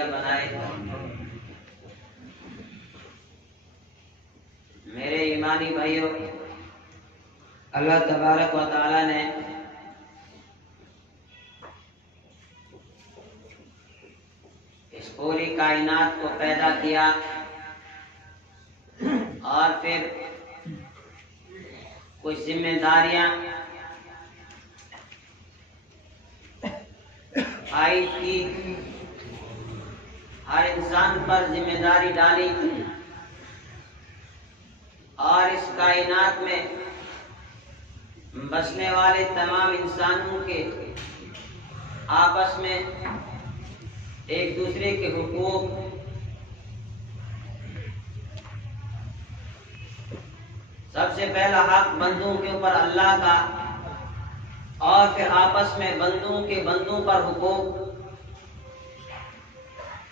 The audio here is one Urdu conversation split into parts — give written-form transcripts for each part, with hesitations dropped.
ذریعہ بنائے۔ میرے ایمانی بھائیوں، اللہ تبارک و تعالی نے اس پوری کائنات کو پیدا کیا اور پھر کچھ ذمہ داریاں آئی تھی، ہر انسان پر ذمہ داری ڈالی اور اس کائنات میں بسنے والے تمام انسانوں کے آپس میں ایک دوسرے کے حقوق سب سے پہلا حق بندوں کے اوپر اللہ کا، اور پھر آپس میں بندوں کے بندوں پر حقوق،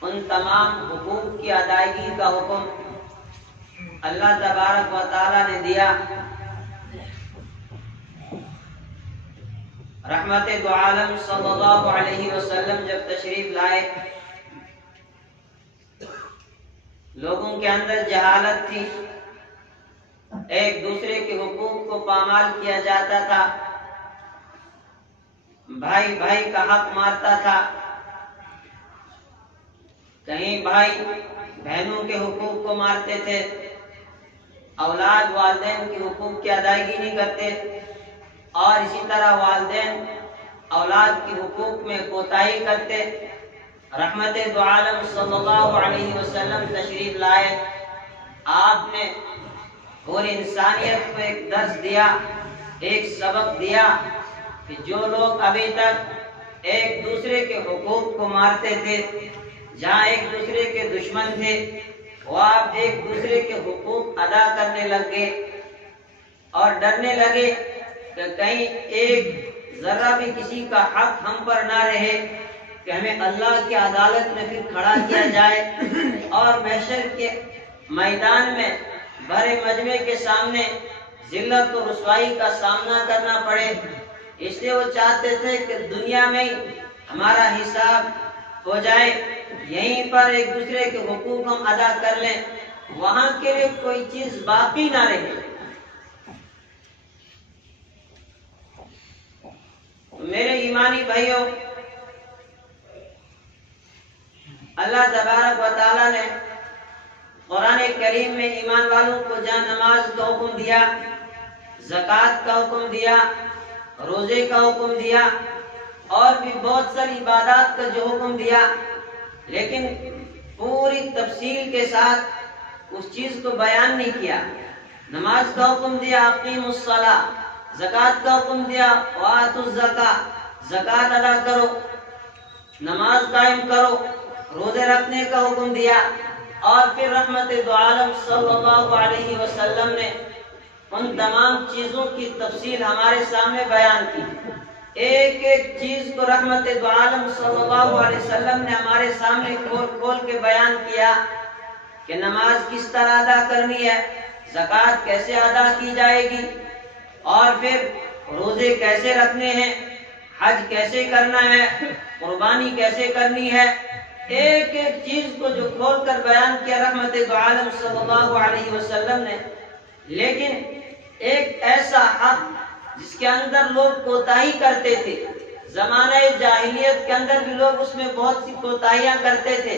ان تمام حقوق کی ادائیگی کا حکم اللہ تبارک و تعالی نے دیا۔ رحمت دو عالم صلی اللہ علیہ وسلم جب تشریف لائے، لوگوں کے اندر جہالت تھی، ایک دوسرے کے حقوق کو پامال کیا جاتا تھا، بھائی بھائی کا حق مارتا تھا، کہیں بھائی بہنوں کے حقوق کو مارتے تھے، اولاد والدین کے حقوق کی ادائیگی نہیں کرتے، اور اسی طرح والدین اولاد کے حقوق میں کوتاہی کرتے۔ رحمت دو عالم صلی اللہ علیہ وسلم تشریف لائے، آپ نے پوری انسانیت کو ایک درس دیا، ایک سبق دیا کہ جو لوگ ابھی تک ایک دوسرے کے حقوق کو مارتے تھے، جہاں ایک دوسرے کے دشمن تھے، وہ آپ ایک دوسرے کے حقوق ادا کرنے لگ گئے اور ڈرنے لگے کہ کہیں ایک ذرہ بھی کسی کا حق ہم پر نہ رہے کہ ہمیں اللہ کی عدالت میں پھر کھڑا کیا جائے اور محشر کے میدان میں بڑے مجمع کے سامنے ذلت و رسوائی کا سامنا کرنا پڑے۔ اس لیے وہ چاہتے تھے کہ دنیا میں ہی ہمارا حساب ہو جائے، یہیں پر ایک دوسرے کے حقوق ہم ادا کر لیں، وہاں کے لیے کوئی چیز باقی نہ رہے۔ میرے ایمانی بھائیوں، اللہ تبارک و تعالی نے قرآن کریم میں ایمان والوں کو جہاں نماز کا حکم دیا، زکوٰۃ کا حکم دیا، روزے کا حکم دیا، اور بھی بہت ساری عبادات کا جو حکم دیا، لیکن پوری تفصیل کے ساتھ اس چیز کو بیان نہیں کیا۔ نماز کا حکم دیا، اقیموا الصلاۃ، زکوٰۃ کا حکم دیا، وآتوا الزکاۃ، زکوٰۃ ادا کرو، نماز قائم کرو، روزے رکھنے کا حکم دیا، اور پھر رحمت دو عالم صلی اللہ علیہ وسلم نے ان تمام چیزوں کی تفصیل ہمارے سامنے بیان کی۔ ایک ایک چیز کو رحمت دو عالم صلی اللہ علیہ وسلم نے ہمارے سامنے کھول کھول کے بیان کیا کہ نماز کس طرح ادا کرنی ہے، زکوٰۃ کیسے ادا کی جائے گی، اور پھر روزے کیسے رکھنے ہیں، حج کیسے کرنا ہے، قربانی کیسے کرنی ہے۔ ایک ایک چیز کو جو کھول کر بیان کیا رحمت دو عالم صلی اللہ علیہ وسلم نے۔ لیکن ایک ایسا حق جس کے اندر لوگ کوتاہی کرتے تھے، زمانہ جاہلیت کے اندر بھی لوگ اس میں بہت سی کوتاہیاں کرتے تھے،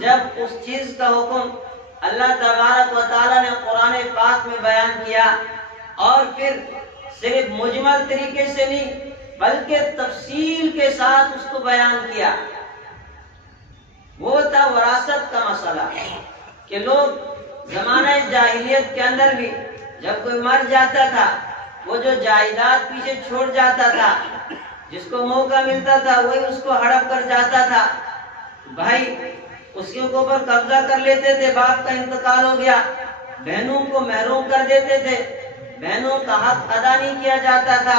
جب اس چیز کا حکم اللہ تبارک و تعالی نے قرآن پاک میں بیان کیا، اور پھر صرف مجمل طریقے سے نہیں بلکہ تفصیل کے ساتھ اس کو بیان کیا، وہ تھا وراثت کا مسئلہ کہ لوگ زمانہ جاہلیت کے اندر بھی جب کوئی مر جاتا تھا، وہ جو جائیداد پیچھے چھوڑ جاتا تھا، جس کو موقع ملتا تھا وہی اس کو ہڑپ کر جاتا تھا، بھائی اس کے اوپر قبضہ کر لیتے تھے، باپ کا انتقال ہو گیا، بہنوں کو محروم کر دیتے تھے، بہنوں کا حق ادا نہیں کیا جاتا تھا۔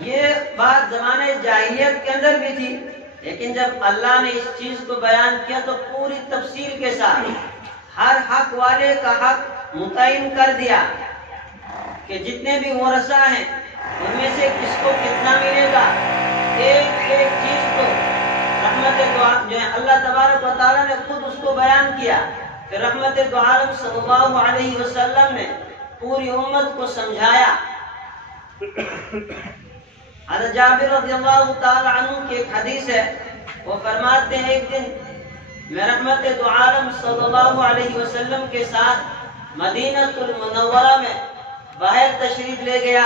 یہ بات زمانے جاہلیت کے اندر بھی تھی، لیکن جب اللہ نے اس چیز کو بیان کیا تو پوری تفصیل کے ساتھ ہر حق والے کا حق متعین کر دیا کہ جتنے بھی ورثہ ہیں ان میں سے کس کو کتنا ملے گا۔ ایک ایک چیز کو رحمت رحمت دعا جو ہے اللہ تبارک و تعالیٰ نے خود اس کو بیان کیا، پھر رحمت دو عالم صلی اللہ علیہ وسلم نے پوری امت کو سمجھایا۔ حضرت جابر رضی اللہ تعالی عنہ کی ایک حدیث ہے، وہ فرماتے ہیں ایک دن میں رحمت دو عالم صلی اللہ علیہ وسلم کے ساتھ مدینہ المنورہ میں باہر تشریف لے گیا۔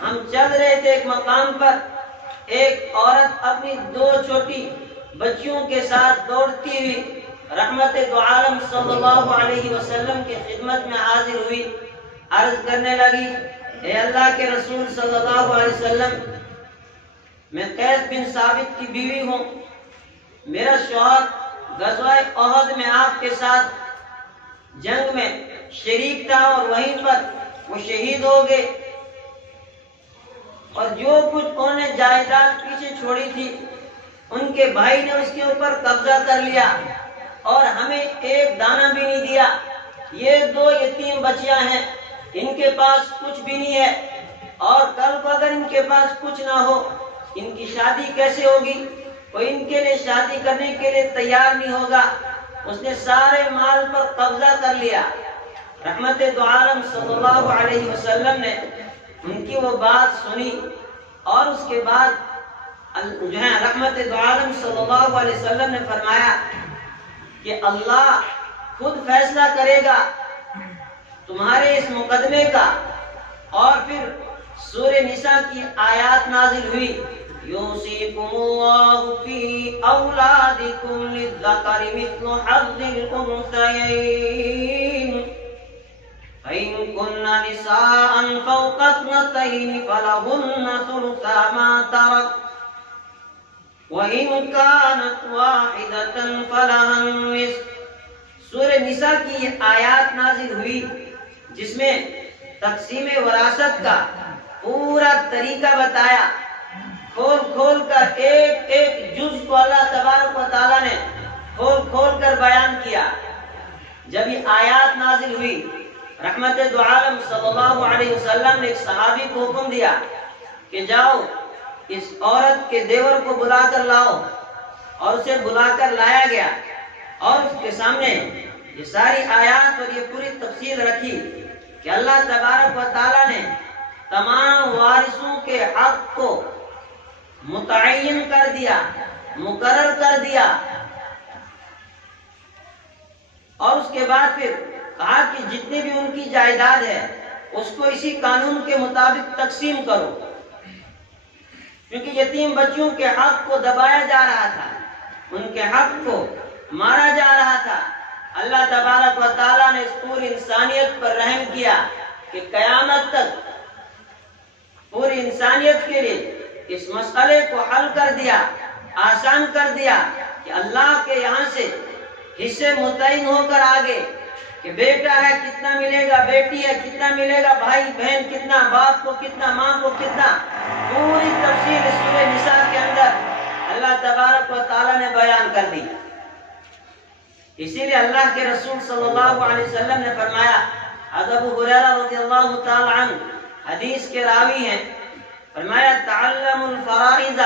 ہم چل رہے تھے، ایک مقام پر ایک عورت اپنی 2 چھوٹی بچیوں کے ساتھ دوڑتی ہوئی رحمت دو عالم صلی اللہ علیہ وسلم کی خدمت میں حاضر ہوئی، عرض کرنے لگی، اے اللہ کے رسول صلی اللہ علیہ وسلم، میں قیس بن ثابت کی بیوی ہوں، میرا شوہر غزوہ احد میں آپ کے ساتھ جنگ میں شریک تھا اور وہیں پر وہ شہید ہو گئے، اور جو کچھ انہوں نے جائیداد پیچھے چھوڑی تھی ان کے بھائی نے اس کے اوپر قبضہ کر لیا اور ہمیں ایک دانہ بھی نہیں دیا۔ یہ 2 یتیم بچیاں ہیں، ان کے پاس کچھ بھی نہیں ہے، اور کل کو اگر ان کے پاس کچھ نہ ہو ان کی شادی کیسے ہوگی؟ کوئی ان کے لیے شادی کرنے کے لیے تیار نہیں ہوگا۔ اس نے سارے مال پر قبضہ کر لیا۔ رحمت دو عالم صلی اللہ علیہ وسلم نے ان کی وہ بات سنی، اور اس کے بعد جو ہے رحمت دو عالم صلی اللہ علیہ وسلم نے فرمایا کہ اللہ خود فیصلہ کرے گا تمہارے اس مقدمے کا، اور پھر سورہ نساء کی آیات نازل ہوئی، یوصیکم اللہ فی اولادکم للذکر مثل حظ الانثیین فَإِن كُنَّ نِسَاءً فَوْقَ اثْنَتَيْنِ فَلَهُنَّ ثُلُثَا مَا تَرَكَ وَإِن كَانَتْ وَاحِدَةً فَلَهَا النِّصْفُ۔ سورہ نساء کی یہ آیات نازل ہوئی جس میں تقسیم وراثت کا پورا طریقہ بتایا، کھول کھول کر ایک ایک جز کو اللہ تبارک و تعالیٰ نے کھول کھول کر بیان کیا۔ جب یہ آیات نازل ہوئی، رحمت دو عالم صلی اللہ علیہ وسلم نے ایک صحابی کو حکم دیا کہ جاؤ اس عورت کے دیور کو بلا کر لاؤ، اور اسے بلا کر لایا گیا، اور اس کے سامنے یہ ساری آیات اور یہ پوری تفصیل رکھی کہ اللہ تبارک و تعالیٰ نے تمام وارثوں کے حق کو متعین کر دیا، مقرر کر دیا، اور اس کے بعد پھر کہا کہ جتنی بھی ان کی جائیداد ہے اس کو اسی قانون کے مطابق تقسیم کرو، کیونکہ یتیم بچیوں کے حق کو دبایا جا رہا تھا، ان کے حق کو مارا جا رہا تھا۔ اللہ تبارک و تعالیٰ نے اس پوری انسانیت پر رحم کیا کہ قیامت تک پوری انسانیت کے لیے اس مسئلے کو حل کر دیا، آسان کر دیا کہ اللہ کے یہاں سے حصے متعین ہو کر آگے کہ بیٹا ہے کتنا ملے گا، بیٹی ہے کتنا ملے گا، بھائی بہن کتنا، باپ کو کتنا، ماں کو کتنا، پوری تفصیل سورہ نساء کے اندر اللہ تبارک و تعالیٰ نے بیان کر دی۔ اسی لیے اللہ کے رسول صلی اللہ علیہ وسلم نے فرمایا، ابو ہریرہ رضی اللہ تعالی عنہ حدیث کے راوی ہیں، فرمایا تعلموا الفرائض،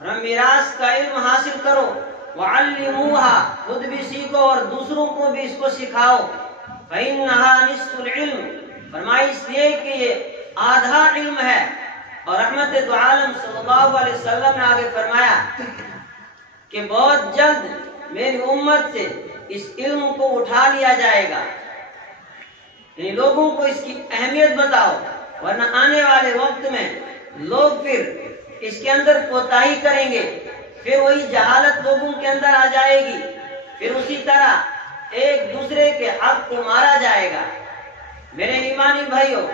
میراث کا علم حاصل کرو، وعلموها، خود بھی سیکھو اور دوسروں کو بھی اس کو سکھاؤ، فإنها نصف العلم، فرمایا اس لیے کہ یہ آدھا علم ہے۔ اور رحمت دو عالم صلی اللہ علیہ وسلم نے آگے فرمایا کہ بہت جلد میری امت سے اس علم کو اٹھا لیا جائے گا، یعنی لوگوں کو اس کی اہمیت بتاؤ، ورنہ آنے والے وقت میں لوگ پھر اس کے اندر کوتاہی کریں گے، پھر وہی جہالت لوگوں کے اندر آ جائے گی، پھر اسی طرح ایک دوسرے کے حق کو مارا جائے گا۔ میرے ایمانی بھائیوں،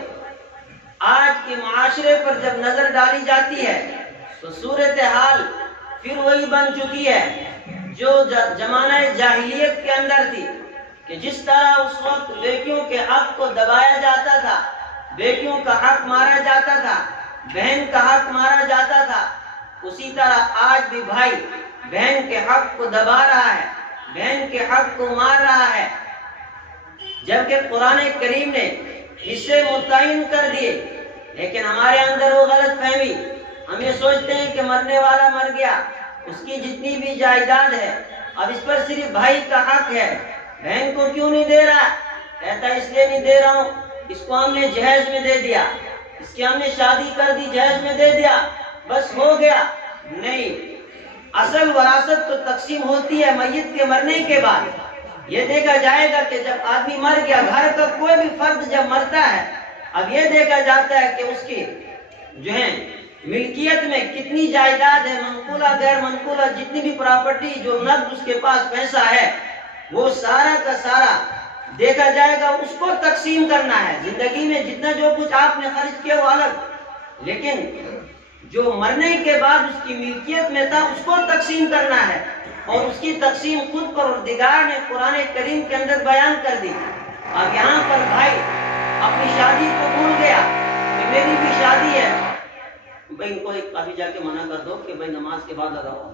آج کے معاشرے پر جب نظر ڈالی جاتی ہے تو صورتحال پھر وہی بن چکی ہے جو زمانہ جاہلیت کے اندر تھی، کہ جس طرح اس وقت بیٹیوں کے حق کو دبایا جاتا تھا، بیٹیوں کا حق مارا جاتا تھا، بہن کا حق مارا جاتا تھا، اسی طرح آج بھی بھائی بہن کے حق کو دبا رہا ہے، بہن کے حق کو مار رہا ہے، جبکہ قرآن کریم نے حصے متعین کر دیے، لیکن ہمارے اندر وہ غلط فہمی، ہم یہ سوچتے ہیں کہ مرنے والا مر گیا، اس کی جتنی بھی جائیداد ہے اب اس پر صرف بھائی کا حق ہے، بہن کو کیوں نہیں دے رہا؟ کہتا ہے اس لیے نہیں دے رہا ہوں، اس کو ہم نے جہیز میں دے دیا، اس کی ہم نے شادی کر دی، جہیز میں دے دیا، بس ہو گیا۔ نہیں، اصل وراثت تو تقسیم ہوتی ہے میت کے مرنے کے بعد۔ یہ دیکھا جائے گا کہ جب آدمی مر گیا، گھر کا کوئی بھی فرد جب مرتا ہے، اب یہ دیکھا جاتا ہے کہ اس کی جو ہے ملکیت میں کتنی جائیداد ہے، منقولہ غیر منقولہ، جتنی بھی پراپرٹی جو نقد اس کے پاس پیسہ ہے، وہ سارا کا سارا دیکھا جائے گا، اس کو تقسیم کرنا ہے۔ زندگی میں جتنا جو کچھ آپ نے خرچ کیا وہ الگ، لیکن جو مرنے کے بعد اس کی ملکیت میں تھا اس کو تقسیم کرنا ہے، اور اس کی تقسیم خود پروردگار نے قرآن کریم کے اندر بیان کر دی۔ اب یہاں پر بھائی اپنی شادی کو بھول گیا کہ میری بھی شادی ہے، بھائی ان کو ایک کافی جا کے منع کر دو کہ بھائی نماز کے بعد لگاؤ۔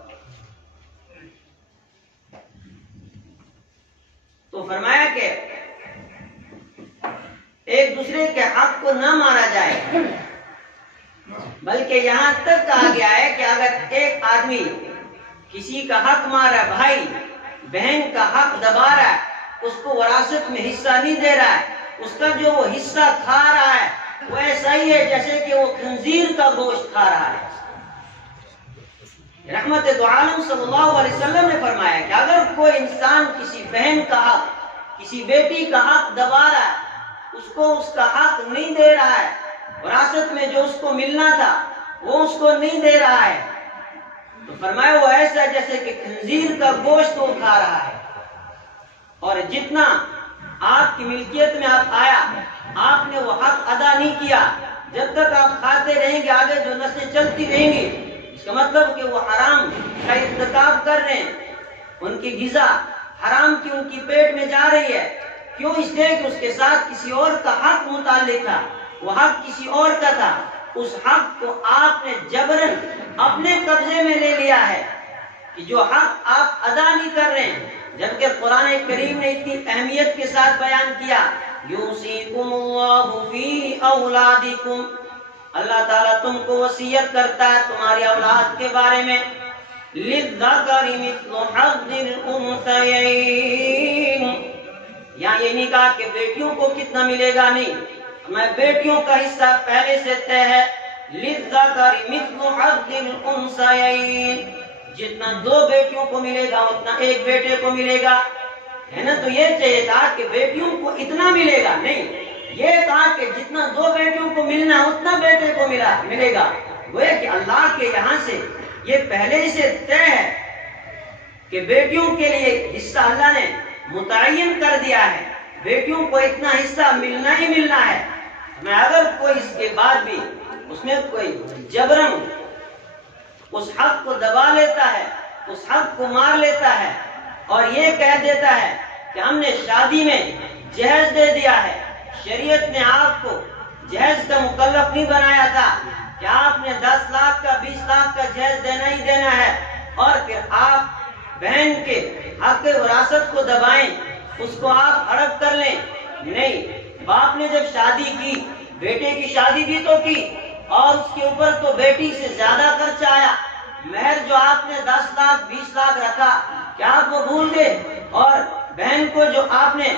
تو فرمایا کہ ایک دوسرے کے حق کو نہ مارا جائے، بلکہ یہاں تک کہا گیا ہے کہ اگر ایک آدمی کسی کا حق مارا، بھائی بہن کا حق دبا رہا ہے، اس کو وراثت میں حصہ نہیں دے رہا ہے، اس کا جو وہ حصہ کھا رہا ہے وہ ایسا ہی ہے جیسے کہ وہ خنزیر کا گوشت کھا رہا ہے۔ رحمت دو عالم صلی اللہ علیہ وسلم نے فرمایا کہ اگر کوئی انسان کسی بہن کا حق، کسی بیٹی کا حق دبا رہا ہے، اس کو اس کا حق نہیں دے رہا ہے، وراثت میں جو اس کو ملنا تھا وہ اس کو نہیں دے رہا ہے، تو فرمایا وہ ایسا جیسے کہ خنزیر کا گوشت وہ کھا رہا ہے۔ اور جتنا آپ کی ملکیت میں آپ آیا، آپ نے وہ حق ادا نہیں کیا، جب تک آپ کھاتے رہیں گے آگے جو نسلیں چلتی رہیں گی، اس کا مطلب کہ وہ حرام کا ارتکاب کر رہے ہیں، ان کی غذا حرام کی ان کی پیٹ میں جا رہی ہے۔ کیوں؟ اس لیے کہ اس کے ساتھ کسی اور کا حق متعلق تھا، وہ حق کسی اور کا تھا، اس حق کو آپ نے جبرن اپنے قبضے میں لے لیا ہے کہ جو حق آپ ادا نہیں کر رہے ہیں، جبکہ قرآن کریم نے اتنی اہمیت کے ساتھ بیان کیا، یوصیکم اللہ فی اولادکم، اللہ تعالیٰ تم کو وصیت کرتا ہے تمہاری اولاد کے بارے میں، للذکر مثل حظ الانثیین، یہاں یہ نہیں کہا کہ بیٹیوں کو کتنا ملے گا، نہیں، میں بیٹیوں کا حصہ پہلے سے طے ہے، للذکر مثل حظ الانثیین، جتنا دو بیٹیوں کو ملے گا اتنا ایک بیٹے کو ملے گا، ہے نا؟ تو یہ چاہیے تھا کہ بیٹیوں کو اتنا ملے گا، نہیں، یہ کہا کہ جتنا دو بیٹیوں کو ملنا اتنا بیٹے کو ملے گا۔ وہ ہے کہ اللہ کے یہاں سے یہ پہلے سے طے ہے کہ بیٹیوں کے لیے حصہ اللہ نے متعین کر دیا ہے، بیٹیوں کو اتنا حصہ ملنا ہی ملنا ہے۔ میں اگر کوئی اس کے بعد بھی اس میں کوئی جبرن اس حق کو دبا لیتا ہے، اس حق کو مار لیتا ہے اور یہ کہہ دیتا ہے کہ ہم نے شادی میں جہیز دے دیا ہے، شریعت نے آپ کو جہیز کا مکلف نہیں بنایا تھا کہ آپ نے 10 لاکھ کا 20 لاکھ کا جہیز دینا ہی دینا ہے، اور پھر آپ بہن کے حق وراثت کو دبائیں، اس کو آپ ہڑپ کر لیں، نہیں، باپ نے جب شادی کی، بیٹے کی شادی بھی تو کی، اور اس کے اوپر تو بیٹی سے زیادہ خرچہ آیا، مہر جو آپ نے 10 لاکھ 20 لاکھ رکھا، کیا آپ وہ بھول گئے؟ اور بہن کو جو آپ نے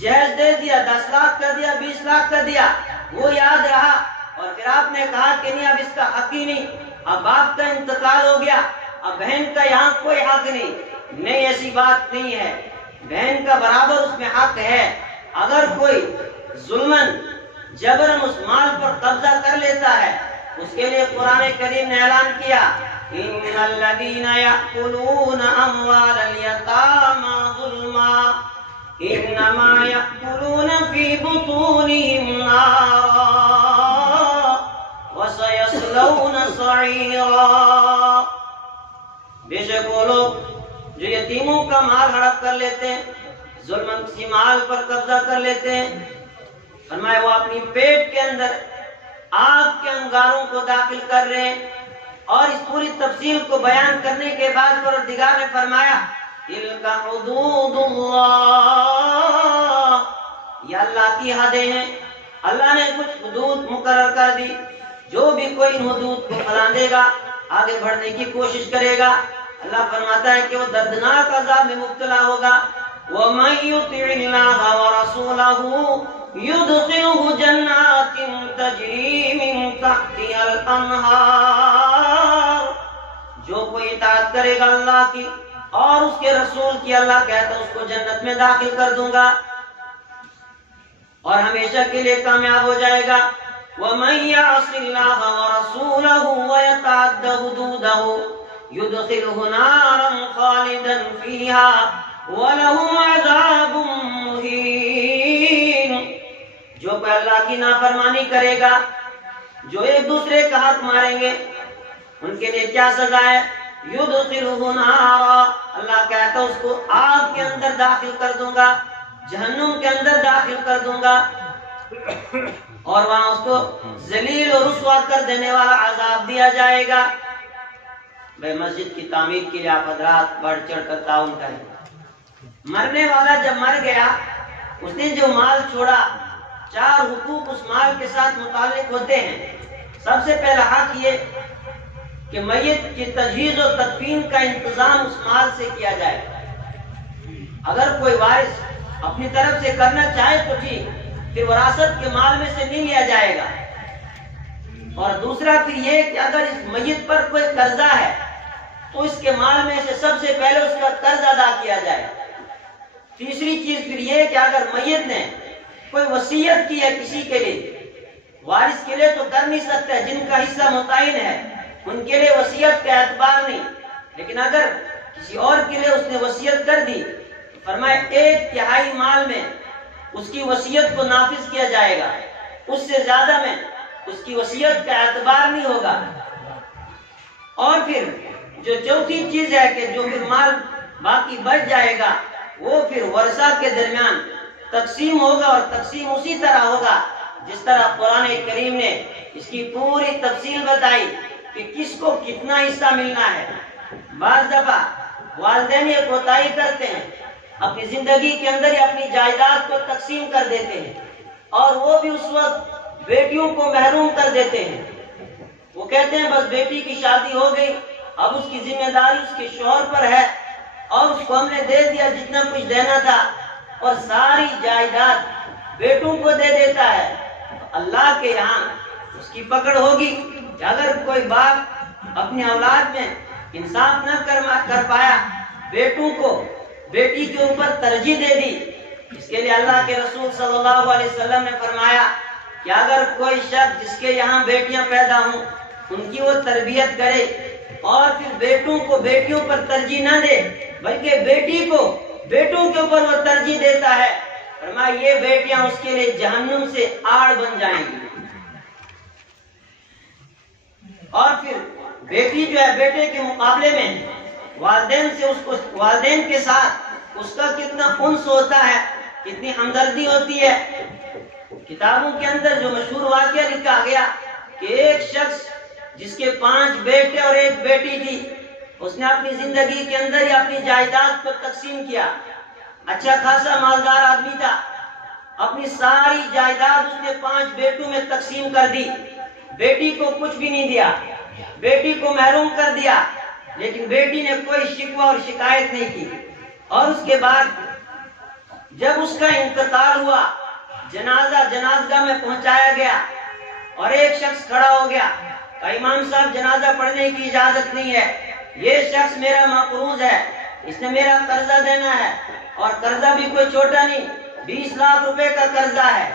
جہیز دے دیا، 10 لاکھ کا دیا، 20 لاکھ کا دیا، وہ یاد رہا، اور پھر آپ نے کہا کہ نہیں اب اس کا حق ہی نہیں، اب باپ کا انتقال ہو گیا، اب بہن کا یہاں کوئی حق نہیں، ایسی بات نہیں ہے، بہن کا برابر اس میں حق ہے۔ اگر کوئی ظلمن جبرن اس مال پر قبضہ کر لیتا ہے، اس کے لیے قرآن کریم نے اعلان کیا، ان الذین یأکلون اموال الیتامی ظلما انما یأکلون فی بطونہم نارا وسیصلون سعیرا، بے شک وہ لوگ جو یتیموں کا مال ہڑپ کر لیتے ہیں، ظلمن کسی مال پر قبضہ کر لیتے ہیں، فرمایا وہ اپنی پیٹ کے اندر آگ کے انگاروں کو داخل کر رہے ہیں۔ اور اس پوری تفصیل کو بیان کرنے کے بعد پروردگار نے فرمایا، تلک حدود اللہ، یہ اللہ کی حدیں ہیں، اللہ نے کچھ حدود مقرر کر دی، جو بھی کوئی ان حدود کو پھلاندے گا، آگے بڑھنے کی کوشش کرے گا، اللہ فرماتا ہے کہ وہ دردناک عذاب میں مبتلا ہوگا۔ وَمَن يُطِعِ اللَّهَ وَرَسُولَهُ يُدْخِلْهُ جَنَّاتٍ تَجْرِي مِن تَحْتِهَا الْأَنْهَارُ، جو کوئی اطاعت کرے گا اللہ کی اور اس کے رسول کی، اللہ کہتا ہے اس کو جنت میں داخل کر دوں گا اور ہمیشہ کے لیے کامیاب ہو جائے گا۔ وَمَن يَعْصِ اللَّهَ وَرَسُولَهُ وَيَتَعَدَّ حُدُودَهُ يُدْخِلْهُ نَارًا خَالِدًا فِيهَا وَلَهُ عَذَابٌ مُهِينٌ، جو کوئی اللہ کی نافرمانی کرے گا، جو ایک دوسرے کا حق ماریں گے، ان کے لیے کیا سزا ہے؟ یدخلہ نارا، اللہ کہتا ہے اس کو آگ کے اندر داخل کر دوں گا، جہنم کے اندر داخل کر دوں گا، اور وہاں اس کو ذلیل اور رسوا کر دینے والا عذاب دیا جائے گا۔ بھائی مسجد کی تعمیر کے لیے آپ حضرات بڑھ چڑھ کر تعاون کریں۔ مرنے والا جب مر گیا، اس نے جو مال چھوڑا، 4 حقوق اس مال کے ساتھ متعلق ہوتے ہیں۔ سب سے پہلا حق یہ کہ میت کی تجہیز و تدفین کا انتظام اس مال سے کیا جائے۔ اگر کوئی وارث اپنی طرف سے کرنا چاہے تو ٹھیک، پھر وراثت کے مال میں سے نہیں لیا جائے گا۔ اور دوسرا پھر یہ کہ اگر اس میت پر کوئی قرضہ ہے تو اس کے مال میں سے سب سے پہلے اس کا قرض ادا کیا جائے۔ تیسری چیز پھر یہ کہ اگر میت نے کوئی وصیت کی ہے کسی کے لیے، وارث کے لیے تو کر نہیں سکتا ہے، جن کا حصہ متعین ہے ان کے لیے وصیت کا اعتبار نہیں، لیکن اگر کسی اور کے لیے اس نے وصیت کر دی تو فرمایا 1/3 مال میں اس کی وصیت کو نافذ کیا جائے گا، اس سے زیادہ میں اس کی وصیت کا اعتبار نہیں ہوگا۔ اور پھر جو چوتھی چیز ہے کہ جو پھر مال باقی بچ جائے گا وہ پھر ورثہ کے درمیان تقسیم ہوگا، اور تقسیم اسی طرح ہوگا جس طرح قرآن کریم نے اس کی پوری تفصیل بتائی کہ کس کو کتنا حصہ ملنا ہے۔ بعض دفعہ والدین یہ کوتاہی کرتے ہیں، اپنی زندگی کے اندر ہی اپنی جائیداد کو تقسیم کر دیتے ہیں، اور وہ بھی اس وقت بیٹیوں کو محروم کر دیتے ہیں۔ وہ کہتے ہیں بس بیٹی کی شادی ہو گئی، اب اس کی ذمہ داری اس کے شوہر پر ہے، اور اس کو ہم نے دے دیا جتنا کچھ دینا تھا، اور ساری جائیداد بیٹوں کو دے دیتا ہے۔ اللہ کے یہاں اس کی پکڑ ہوگی کہ اگر کوئی باپ اپنی اولاد میں انصاف نہ کر پایا، بیٹوں کو بیٹی کے اوپر ترجیح دے دی، اس کے لیے اللہ کے رسول صلی اللہ علیہ وسلم نے فرمایا کہ اگر کوئی شخص جس کے یہاں بیٹیاں پیدا ہوں ان کی وہ تربیت کرے اور پھر بیٹوں کو بیٹیوں پر ترجیح نہ دے بلکہ بیٹی کو بیٹوں کے اوپر وہ ترجیح دیتا ہے، فرمایا یہ بیٹیاں اس کے لیے جہنم سے آڑ بن جائیں گی۔ اور پھر بیٹی جو ہے بیٹے کے مقابلے میں والدین کے ساتھ اس کا کتنا انس ہوتا ہے، کتنی ہمدردی ہوتی ہے۔ کتابوں کے اندر جو مشہور واقعہ لکھا گیا کہ ایک شخص جس کے 5 بیٹے اور 1 بیٹی تھی، اس نے اپنی زندگی کے اندر ہی اپنی جائیداد کو تقسیم کیا، اچھا خاصا مالدار آدمی تھا، اپنی ساری جائیداد اس نے 5 بیٹوں میں تقسیم کر دی، بیٹی کو کچھ بھی نہیں دیا، بیٹی کو محروم کر دیا، لیکن بیٹی نے کوئی شکوہ اور شکایت نہیں کی۔ اور اس کے بعد جب اس کا انتقال ہوا، جنازہ میں پہنچایا گیا اور ایک شخص کھڑا ہو گیا، کہا امام صاحب جنازہ پڑھنے کی اجازت نہیں ہے، یہ شخص میرا مقروض ہے، اس نے میرا قرضہ دینا ہے، اور قرضہ بھی کوئی چھوٹا نہیں، 20 لاکھ روپے کا قرضہ ہے۔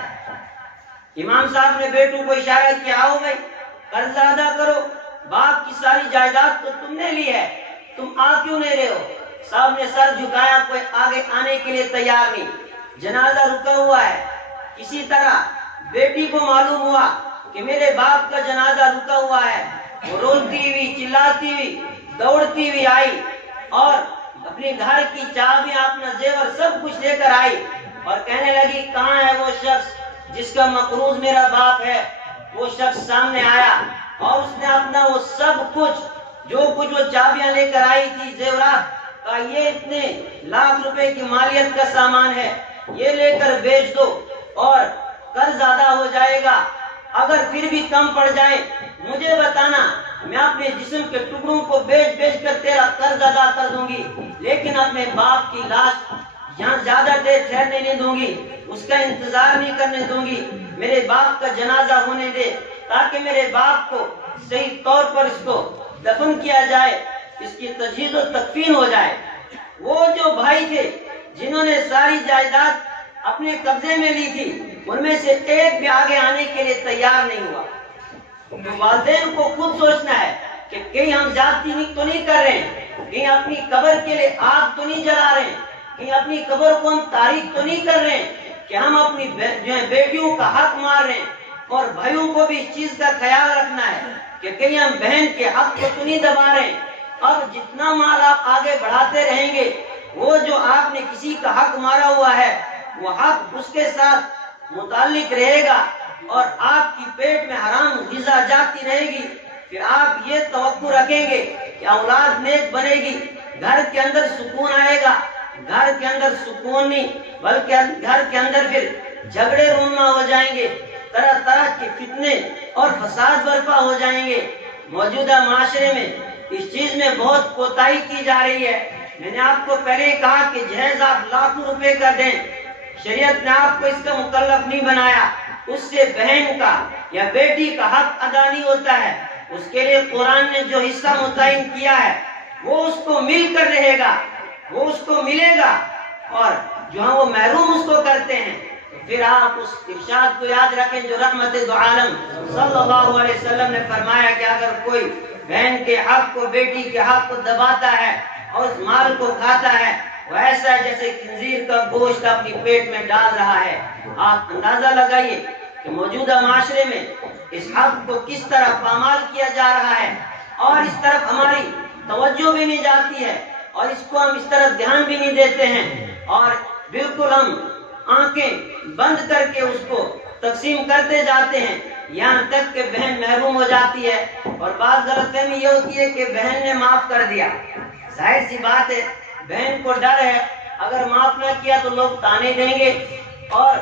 امام صاحب نے بیٹوں کو اشارہ کیا، آؤ بھائی قرضہ ادا کرو، باپ کی ساری جائیداد تو تم نے لی ہے، تم آ کیوں نہیں رہے ہو؟ صاحب نے سر جھکایا، کوئی آگے آنے کے لیے تیار نہیں، جنازہ رکا ہوا ہے۔ کسی طرح بیٹی کو معلوم ہوا کہ میرے باپ کا جنازہ رکا ہوا ہے، وہ روتی ہوئی چلاتی ہوئی دوڑتی ہوئی آئی اور اپنے گھر کی چابیاں اپنا زیور سب کچھ لے کر آئی اور کہنے لگی کہاں ہے وہ شخص جس کا مقروض میرا باپ ہے؟ وہ شخص سامنے آیا اور اس نے اپنا وہ سب کچھ جو کچھ وہ چابیاں لے کر آئی تھی زیورات، کہا یہ اتنے لاکھ روپے کی مالیت کا سامان ہے، یہ لے کر بیچ دو اور قرض ادا ہو جائے گا، اگر پھر بھی کم پڑ جائے مجھے بتانا، میں اپنے جسم کے ٹکڑوں کو بیچ بیچ کر تیرا قرض ادا کر دوں گی، لیکن اپنے باپ کی لاش یہاں زیادہ دیر ٹھہرنے نہیں دوں گی، اس کا انتظار نہیں کرنے دوں گی، میرے باپ کا جنازہ ہونے دے تاکہ میرے باپ کو صحیح طور پر اس کو دفن کیا جائے، اس کی تجہیز و تکفین ہو جائے۔ وہ جو بھائی تھے جنہوں نے ساری جائیداد اپنے قبضے میں لی تھی، ان میں سے ایک بھی آگے آنے کے لیے تیار نہیں ہوا۔ تو والدین کو خود سوچنا ہے کہ کہیں ہم زیادتی تو نہیں کر رہے ہیں، کہیں اپنی قبر کے لیے آگ تو نہیں جلا رہے ہیں، کہیں اپنی قبر کو ہم تاریک تو نہیں کر رہے ہیں کہ ہم اپنی بیٹیوں کا حق مار رہے ہیں۔ اور بھائیوں کو بھی اس چیز کا خیال رکھنا ہے کہ کہیں ہم بہن کے حق کو تو نہیں دبا رہے ہیں۔ اب جتنا مال آپ آگے بڑھاتے رہیں گے، وہ جو آپ نے کسی کا حق مارا ہوا ہے وہ حق اس کے ساتھ متعلق رہے گا، اور آپ کی پیٹ میں حرام غذا جاتی رہے گی۔ پھر آپ یہ توقع رکھیں گے کہ اولاد نیک بنے گی، گھر کے اندر سکون آئے گا۔ گھر کے اندر سکون نہیں بلکہ گھر کے اندر پھر جھگڑے رونما ہو جائیں گے، طرح طرح کے فتنے اور فساد برپا ہو جائیں گے۔ موجودہ معاشرے میں اس چیز میں بہت کوتاہی کی جا رہی ہے۔ میں نے آپ کو پہلے کہا کہ جہیز آپ لاکھوں روپے کا دیں، شریعت نے آپ کو اس کا مکلف نہیں بنایا، اس سے بہن کا یا بیٹی کا حق ادا نہیں ہوتا ہے۔ اس کے لیے قرآن نے جو حصہ متعین کیا ہے وہ اس کو مل کر رہے گا، وہ اس کو ملے گا، اور جو ہم وہ محروم اس کو کرتے ہیں۔ پھر آپ اس ارشاد کو یاد رکھیں جو رحمت دو عالم صلی اللہ علیہ وسلم نے فرمایا کہ اگر کوئی بہن کے حق کو، بیٹی کے حق کو دباتا ہے اور اس مال کو کھاتا ہے، وہ ایسا ہے جیسے خنزیر کا گوشت اپنی پیٹ میں ڈال رہا ہے۔ آپ اندازہ لگائیے کہ موجودہ معاشرے میں اس حق کو کس طرح پامال کیا جا رہا ہے، اور اس طرف ہماری توجہ بھی نہیں جاتی ہے، اور اس کو ہم اس طرف دھیان بھی نہیں دیتے ہیں، اور بالکل ہم آنکھیں بند کر کے اس کو تقسیم کرتے جاتے ہیں، یہاں تک کہ بہن محروم ہو جاتی ہے۔ اور بعض غلط فہمی یہ ہوتی ہے کہ بہن نے معاف کر دیا، ظاہر سی بات ہے بہن کو ڈر ہے اگر معاف نہ کیا تو لوگ تانے دیں گے، اور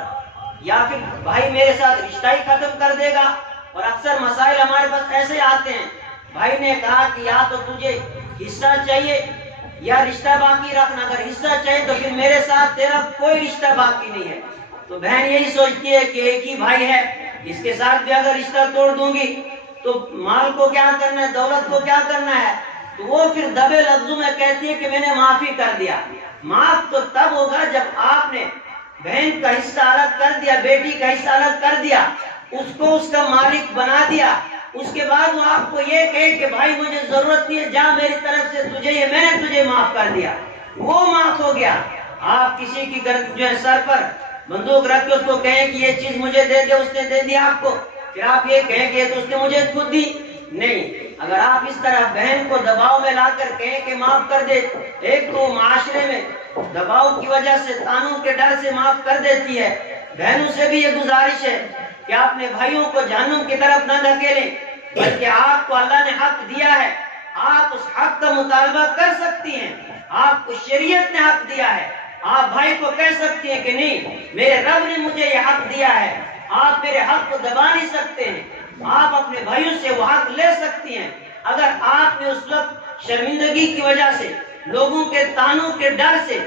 یا پھر بھائی میرے ساتھ رشتہ ہی ختم کر دے گا۔ اور اکثر مسائل ہمارے پاس ایسے آتے ہیں، بھائی نے کہا کہ یا تو تجھے حصہ چاہیے یا رشتہ باقی رکھنا، اگر حصہ چاہیے تو پھر میرے ساتھ تیرا کوئی رشتہ باقی نہیں ہے۔ تو بہن یہی سوچتی ہے کہ ایک ہی بھائی ہے، اس کے ساتھ بھی اگر رشتہ توڑ دوں گی تو مال کو کیا کرنا ہے، دولت کو کیا کرنا ہے، تو وہ پھر دبے لفظوں میں کہتی ہے کہ میں نے معافی کر دیا۔ معاف تو تب ہوگا جب آپ نے بہن کا حصہ الگ کر دیا، بیٹی کا حصہ الگ کر دیا، اس کو اس کا مالک بنا دیا، اس کے بعد وہ آپ کو یہ کہے کہ بھائی مجھے ضرورت نہیں ہے، جا میری طرف سے تجھے یہ میں نے تجھے معاف کر دیا، وہ معاف ہو گیا۔ آپ کسی کی جو ہے سر پر بندوق رکھ کے اس کو کہیں کہ یہ چیز مجھے دے دے، اس نے دے دیا آپ کو، پھر آپ یہ کہیں کہ تو اس نے مجھے خود دی نہیں۔ اگر آپ اس طرح بہن کو دباؤ میں لا کر کہیں کہ معاف کر دے، ایک تو معاشرے میں دباؤ کی وجہ سے، تانوں کے ڈر سے معاف کر دیتی ہے۔ بہنوں سے بھی یہ گزارش ہے کہ آپ اپنے بھائیوں کو جہنم کی طرف نہ دھکیلیں، بلکہ آپ کو اللہ نے حق دیا ہے، آپ اس حق کا مطالبہ کر سکتی ہیں، آپ کو شریعت نے حق دیا ہے، آپ بھائی کو کہہ سکتی ہیں کہ نہیں میرے رب نے مجھے یہ حق دیا ہے، آپ میرے حق کو دبا نہیں سکتے ہیں، آپ اپنے بھائیوں سے وہ حق لے سکتی ہیں۔ اگر آپ نے اس وقت شرمندگی کی وجہ سے، لوگوں کے تانوں کے ڈر سے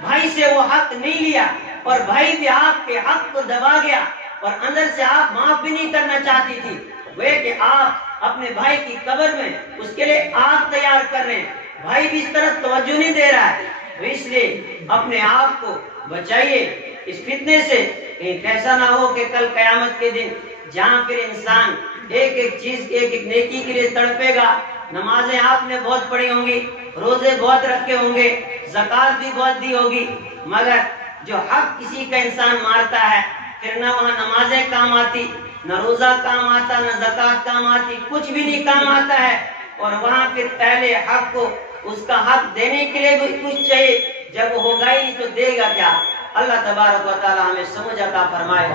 بھائی سے وہ حق نہیں لیا، اور بھائی بھی آپ کے حق کو دبا گیا، اور اندر سے آپ معاف بھی نہیں کرنا چاہتی تھی، وہ کہ آپ اپنے بھائی کی قبر میں اس کے لیے آگ تیار کر رہے ہیں، بھائی بھی اس طرف توجہ نہیں دے رہا ہے، تو اس لیے اپنے آپ کو بچائیے اس فتنے سے، کہیں ایسا نہ ہو کہ کل قیامت کے دن جہاں پھر انسان ایک ایک چیز ایک ایک نیکی کے لیے تڑپے گا، نمازیں آپ نے بہت پڑھی ہوں گی، روزے بہت رکھے ہوں گے، زکوٰۃ بھی بہت دی ہوگی، مگر جو حق کسی کا انسان مارتا ہے پھر نہ وہاں نمازیں کام آتی، نہ روزہ کام آتا، نہ زکوٰۃ کام آتی، کچھ بھی نہیں کام آتا ہے، اور وہاں پھر پہلے حق کو اس کا حق دینے کے لیے بھی کچھ چاہیے، جب وہ ہوگا ہی نہیں تو دے گا کیا؟ اللہ تبارک و تعالی ہمیں سمجھ عطا فرمائے۔